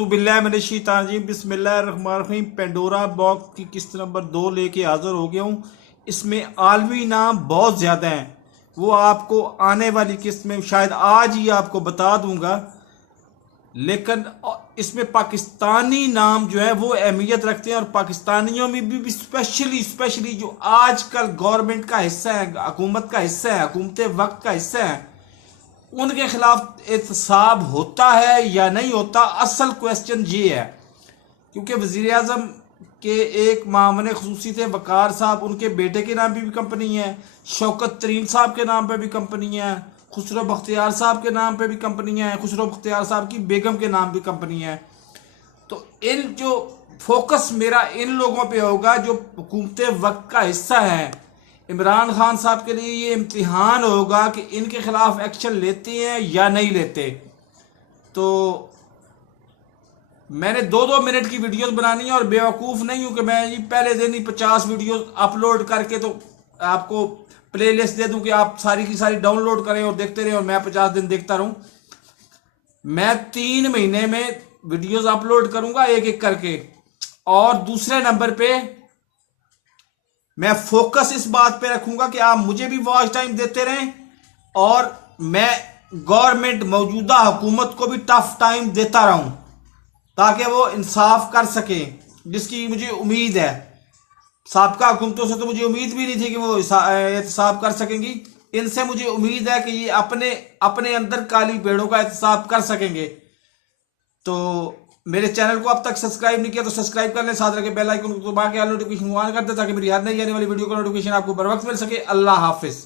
औज़ुबिल्लाहिमिनश्शैतानिर्रजीम बिस्मिल्लाहिर्रहमानिर्रहीम। Pandora box की किस्त नंबर 2 लेके हाज़िर हो गया हूँ। इसमें आलमी नाम बहुत ज़्यादा हैं, वो आपको आने वाली किस्त में शायद आज ही आपको बता दूंगा। लेकिन इसमें पाकिस्तानी नाम जो है वो अहमियत रखते हैं, और पाकिस्तानियों में भी स्पेशली जो आजकल गवर्नमेंट का हिस्सा है, हुकूमत का हिस्सा है, हुकूमत वक्त का हिस्सा है, उनके खिलाफ एहतसाब होता है या नहीं होता। असल क्वेश्चन ये है, क्योंकि वज़ीर आज़म के एक मामले खुसूसी थे वकार साहब, उनके बेटे के नाम पे भी कंपनी है, शौकत तरीन साहब के नाम पे भी कंपनी है, खुसरो बख्तियार साहब के नाम पे भी कंपनी है, खुसरो बख्तियार साहब की बेगम के नाम भी कंपनी है। तो इन जो फोकस मेरा इन लोगों पे होगा जो हुकूमत वक्त का हिस्सा है। इमरान खान साहब के लिए ये इम्तिहान होगा कि इनके खिलाफ एक्शन लेते हैं या नहीं लेते। तो मैंने 2-2 मिनट की वीडियोस बनानी है, और बेवकूफ़ नहीं हूं कि मैं ये पहले दिन ही 50 वीडियोस अपलोड करके तो आपको प्लेलिस्ट दे दूं कि आप सारी की सारी डाउनलोड करें और देखते रहें और मैं 50 दिन देखता रहूं। मैं 3 महीने में वीडियोस अपलोड करूंगा एक एक करके। और दूसरे नंबर पे मैं फोकस इस बात पे रखूंगा कि आप मुझे भी वॉच टाइम देते रहें, और मैं गवर्नमेंट मौजूदा हुकूमत को भी टफ टाइम देता रहूं, ताकि वो इंसाफ कर सके, जिसकी मुझे उम्मीद है। साबका हुकूमतों से तो मुझे उम्मीद भी नहीं थी कि वो एहतसाब कर सकेंगी। इनसे मुझे उम्मीद है कि ये अपने अपने अंदर काली भेड़ों का एहतसाब कर सकेंगे। तो मेरे चैनल को अब तक सब्सक्राइब नहीं किया तो सब्सक्राइब कर लें, साथ रखे बेल आइकन को दबा के ऑल नोटिफिकेशन ऑन कर दें, ताकि मेरी हर नई आने वाली वीडियो का नोटिफिकेशन आपको बर वक्त मिल सके। अल्लाह हाफिज।